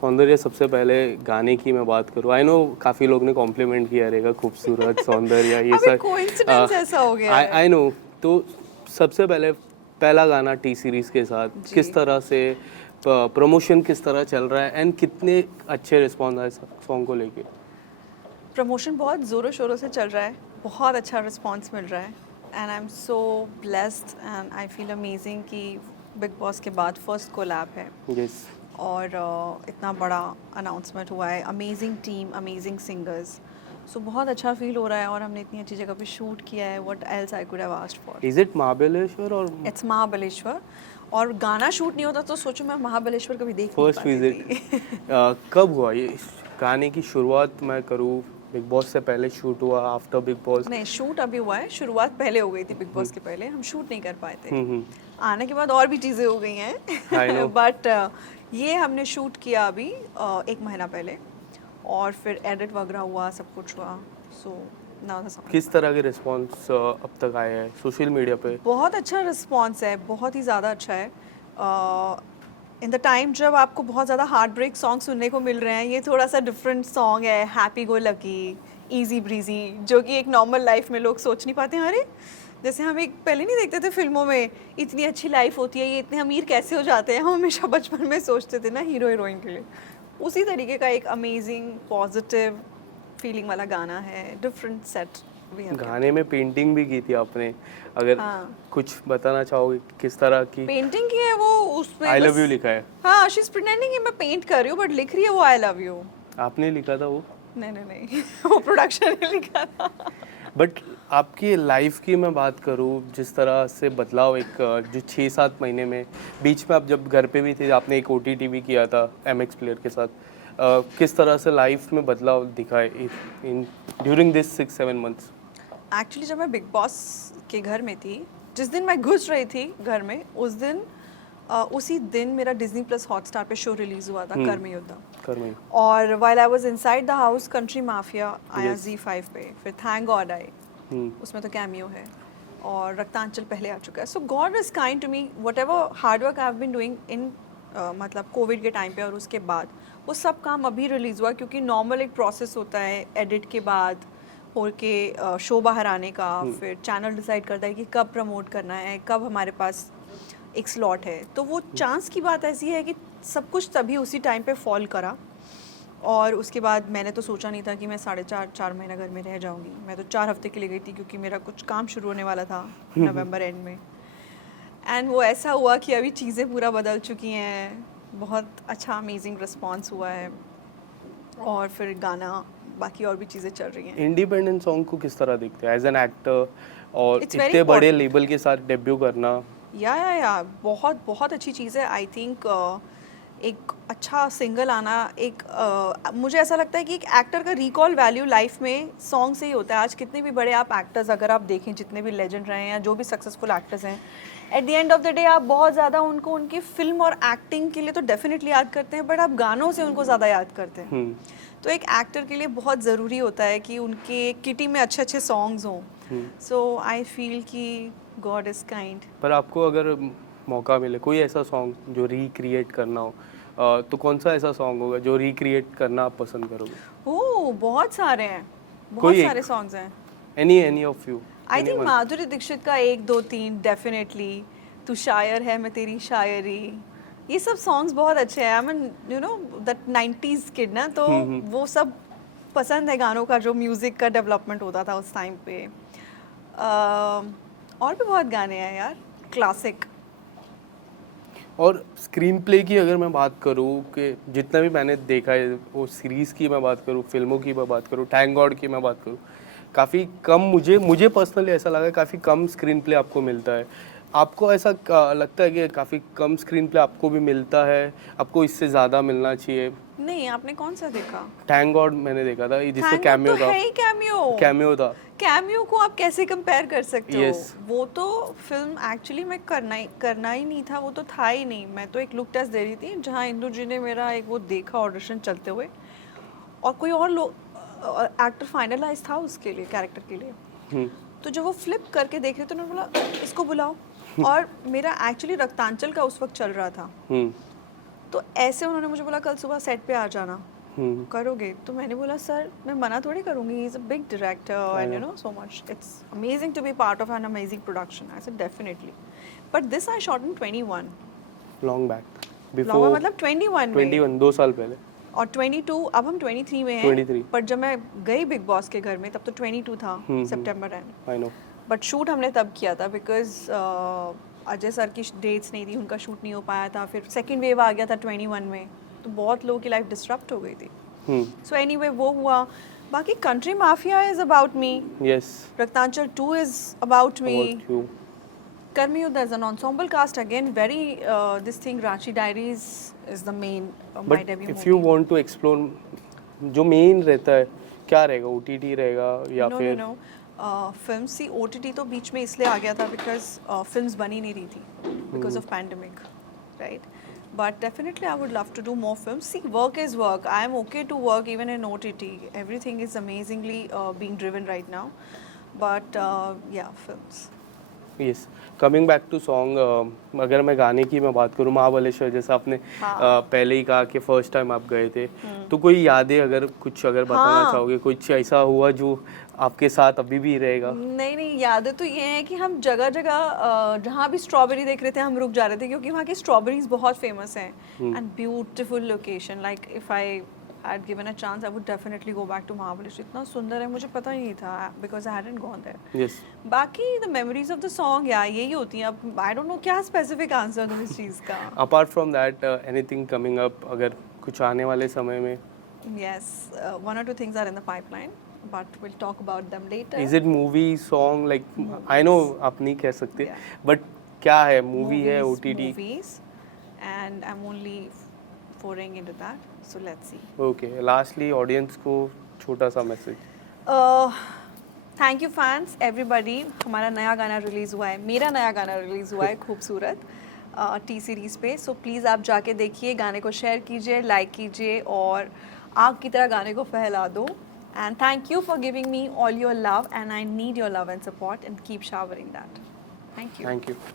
सौंदर्य सबसे पहले गाने की मैं बात करूँ, आई नो काफ़ी लोग ने कॉम्प्लीमेंट किया रहेगा, खूबसूरत सौंदर्य ये अभी सब कोइंसिडेंस ऐसा हो गया है। I know. तो सबसे पहले पहला गाना टी सीरीज़ के साथ जी। किस तरह से प्रमोशन किस तरह चल रहा है एंड कितने अच्छे रिस्पॉन्स आए सॉन्ग को लेके? प्रमोशन बहुत ज़ोरों शोरों से चल रहा है, बहुत अच्छा रिस्पांस मिल रहा है and I am so blessed and I feel amazing कि बिग बॉस के बाद फर्स्ट कोलैब है यस। और इतना बड़ा अनाउंसमेंट हुआ है, अमेजिंग टीम, अमेजिंग सिंगर्स, सो बहुत अच्छा फील हो रहा है और हमने इतनी अच्छी जगह पे शूट किया है। What else I could have asked for. Is it Mahabaleshwar और इट्स महाबलेश्वर और गाना शूट नहीं होता तो सोचो मैं महाबलेश्वर कभी देख नहीं फर्स्ट पाती विजिट थी। कब हुआ ये गाने की शुरुआत मैं करूँ? बिग बॉस से पहले शूट हुआ, आफ्टर बिग बॉस? नहीं, शूट अभी हुआ है, शुरुआत पहले हो गई थी बिग बॉस के पहले, हम शूट नहीं कर पाए थे। हम्म। आने के बाद और भी चीज़ें हो गई I हैं know. बट ये हमने शूट किया अभी 1 महीना पहले और फिर एडिट वगैरह हुआ, सब कुछ हुआ, सो नाउ द सॉन्ग। किस तरह के रिस्पॉन्स अब तक आए हैं सोशल मीडिया पे? बहुत अच्छा रिस्पॉन्स है, बहुत ही ज़्यादा अच्छा है। इन द टाइम जब आपको बहुत ज़्यादा हार्ट ब्रेक सॉन्ग सुनने को मिल रहे हैं, ये थोड़ा सा डिफरेंट सॉन्ग है, happy go lucky, easy breezy, जो कि एक नॉर्मल लाइफ में लोग सोच नहीं पाते हैं। अरे जैसे हम एक पहले नहीं देखते थे फिल्मों में, इतनी अच्छी लाइफ होती है, ये इतने अमीर कैसे हो जाते हैं, हम हमेशा बचपन में सोचते थे ना हीरो हीरोइन के लिए। उसी तरीके का एक अमेजिंग पॉजिटिव फीलिंग वाला गाना है, डिफरेंट सेट वी हैव। गाने में पेंटिंग भी की थी आपने, अगर हाँ, कुछ बताना चाहोगे किस तरह की? पेंटिंग की है वो, उसमें आई बस लव यू लिखा है। हाँ, शी इज प्रिटेंडिंग कि मैं पेंट कर रही हूँ बट लिख रही है वो आई लव यू। आपने लिखा था वो? नहीं नहीं नहीं वो प्रोडक्शन ने लिखा था। बट आपकी लाइफ की मैं बात करूँ, जिस तरह से बदलाव एक जो 6-7 महीने में, बीच में आप जब घर पे भी थे आपने एक OTT भी किया था MX प्लेयर के साथ, किस तरह से लाइफ में बदलाव दिखा है in during this 6-7 months? Actually जब मैं बिग बॉस के घर में थी, जिस दिन मैं घुस रही थी घर में, उसी दिन मेरा डिज्नी प्लस हॉटस्टार पे शो रिलीज हुआ था, कर्म योद्धा। कर्म। और while I was inside the house, country mafia आया Yes. Z5 पे, फिर थैंक गॉड आई, हम्म। उसमें तो कैमियो है, और रक्तांचल पहले आ चुका है। So God is kind to me, whatever hard work I have been doing in मतलब कोविड के टाइम पे और उसके बाद, वो सब काम अभी रिलीज़ हुआ, क्योंकि नॉर्मल एक प्रोसेस होता है एडिट के बाद हो के शो बाहर आने का, फिर चैनल डिसाइड करता है कि कब प्रमोट करना है, कब हमारे पास एक स्लॉट है, तो वो चांस की बात ऐसी है कि सब कुछ तभी उसी टाइम पे फॉल करा। और उसके बाद मैंने तो सोचा नहीं था कि मैं 4.5 महीना घर में रह जाऊंगी, मैं तो 4 हफ्ते के लिए गई थी क्योंकि मेरा कुछ काम शुरू होने वाला था नवंबर एंड में। एंड वो ऐसा हुआ कि अभी चीज़ें पूरा बदल चुकी हैं, बहुत अच्छा अमेजिंग रिस्पॉन्स हुआ है, और फिर गाना, बाकी और भी चीज़ें चल रही हैं। इंडिपेंडेंट सॉन्ग को किस तरह देखते हैं एज एन एक्टर, और It's very इतने बड़े important. लेबल के साथ डेब्यू करना? या बहुत बहुत अच्छी चीज़ है। आई थिंक एक अच्छा सिंगल आना, एक मुझे ऐसा लगता है कि एक एक्टर का रिकॉल वैल्यू लाइफ में सॉन्ग से ही होता है। आज कितने भी बड़े आप एक्टर्स अगर आप देखें, जितने भी लेजेंड रहे हैं या जो भी सक्सेसफुल एक्टर्स हैं, at the end of the day आप बहुत ज़्यादा उनको उनकी फिल्म और एक्टिंग के लिए तो डेफिनेटली याद करते हैं, बट आप गानों से उनको ज़्यादा याद करते हैं। तो एक एक्टर के लिए बहुत ज़रूरी होता है कि उनके किटी में अच्छे अच्छे सॉन्ग्स हों। सो आई फील कि गॉड इज़ काइंड। पर आपको अगर मौका मिले कोई ऐसा सॉन्ग जो रिक्रिएट करना हो, तो कौन सा ऐसा सॉन्ग होगा जो रिक्रिएट करना आप पसंद करोगे? ओह, बहुत सारे हैं, बहुत कोई सारे एक? सॉन्ग्स हैं। Any of you? I think Madhuri Dixit का 1, 2, 3 डेफिनेटली, तू शायर है मैं तेरी शायरी, ये सब सॉन्ग्स बहुत अच्छे हैं। I mean you know that 90s kid ना, तो वो सब पसंद है गानों का, जो म्यूज़िक का डेवलपमेंट होता था उस टाइम पे। और भी बहुत गाने हैं यार, क्लासिक। और स्क्रीन प्ले की अगर मैं बात करूँ कि जितना भी मैंने देखा है, वो सीरीज़ की मैं बात करूँ, फिल्मों की मैं बात करूँ, थैंक गॉड की मैं बात करूँ, काफ़ी कम, मुझे पर्सनली ऐसा लगा काफ़ी कम स्क्रीन प्ले आपको मिलता है। आपको ऐसा लगता है कि काफ़ी कम स्क्रीन प्ले आपको भी मिलता है, आपको इससे ज़्यादा मिलना चाहिए? नहीं, आपने कौन सा देखा? थैंक गॉड मैंने देखा था, जिसमें थैंक गॉड कैमियो तो था। है ही कैमियो। कैमियो था। कैमियो को आप कैसे कंपेयर कर सकते हो? Yes. वो तो फिल्म एक्चुअली में करना ही नहीं था, वो तो था ही नहीं। मैं तो एक लुक टेस्ट दे रही थी, जहाँ इंदु जी ने मेरा एक वो देखा ऑडिशन चलते हुए, और कोई और लोग एक्टर फाइनलाइज था उसके लिए, कैरेक्टर के लिए। तो जब वो फ्लिप करके देख रहे थे, उन्होंने बोला इसको बुलाओ, और मेरा एक्चुअली रक्तांचल का उस वक्त चल रहा था, तो ऐसे उन्होंने मुझे बोला कल सुबह सेट पे आ जाना, हम्म, करोगे? तो मैंने बोला सर मैं मना थोड़ी करूँगी, he is a big director and you know. No so much, it's amazing to be part of an amazing production. I said definitely, but this I shot in 21, long back long before मतलब 21 में, 21, 2 साल पहले, और 22 अब हम 23 में हैं। 23. पर जब मैं गई बिग बॉस के घर में तब तो 22 था, सितंबर end. I know. But shoot हमने तब किया था बिकॉज अजय सर की डेट्स नहीं थी, उनका शूट नहीं हो पाया था, फिर सेकेंड वेव आ गया था 21 में, तो बहुत लोगों की लाइफ डिस्टर्ब हो गई थी। सो एनीवे वो हुआ। बाकी country mafia is about me, yes, Raktanchal 2 is about me, about you. Karmi Yuddha is an ensemble cast again, very this thing Ranchi Diaries is the main my but debut if movie. You want to explore जो main रहता है, क्या रहेगा? OTT रहेगा या No, फिर no, no. Film सी OTT तो बीच में इसलिए आ गया था बिकॉज फिल्म्स बनी नहीं रही थी because of pandemic, right? But definitely I would love to do more film. See work is work, I am okay to work even in OTT, everything is amazingly being driven right now, but या films. Yes. Coming back to song, अगर मैं गाने की मैं बात करूँ, महाबलेश्वर जैसा आपने हाँ. पहले ही कहा कि फर्स्ट टाइम आप गए थे, तो कोई यादें अगर कुछ अगर बताना हाँ. चाहोगे, कुछ ऐसा हुआ जो आपके साथ अभी भी रहेगा? नहीं, यादें तो ये हैं कि हम जगह जगह जहाँ भी स्ट्रॉबेरी देख रहे थे हम रुक जा रहे थे, क्योंकि वहाँ की स्ट्रॉबेरीज बहुत फेमस हैं and beautiful location. Like if I had given a chance I would definitely go back to Mahabaleshwar. इतना सुंदर है, मुझे पता ही नहीं था because I hadn't gone there. Yes. बाकी the memories of the song या यही होती हैं. अब आई डोंट नो क्या स्पेसिफिक आंसर दूँ इस चीज़ का. Apart from that anything coming up, अगर कुछ आने वाले समय में? Yes, one or two things are in the pipeline, but we'll talk about them later. Is it movie, song? Like I know आप नहीं कह सकते, Yeah. बट क्या है? मूवी है, Movies, OTT? movies, and I'm only foraying into that. So let's see. Okay. Lastly audience को छोटा सा message. Thank you fans everybody. हमारा नया गाना रिलीज़ हुआ है, मेरा नया गाना रिलीज़ हुआ है खूबसूरत टी सीरीज़ पे. सो प्लीज़ आप जाके देखिए, गाने को शेयर कीजिए, लाइक कीजिए और आग की तरह गाने को फैला दो. And thank you for giving me all your love, and I need your love and support, and keep showering that. Thank you. Thank you.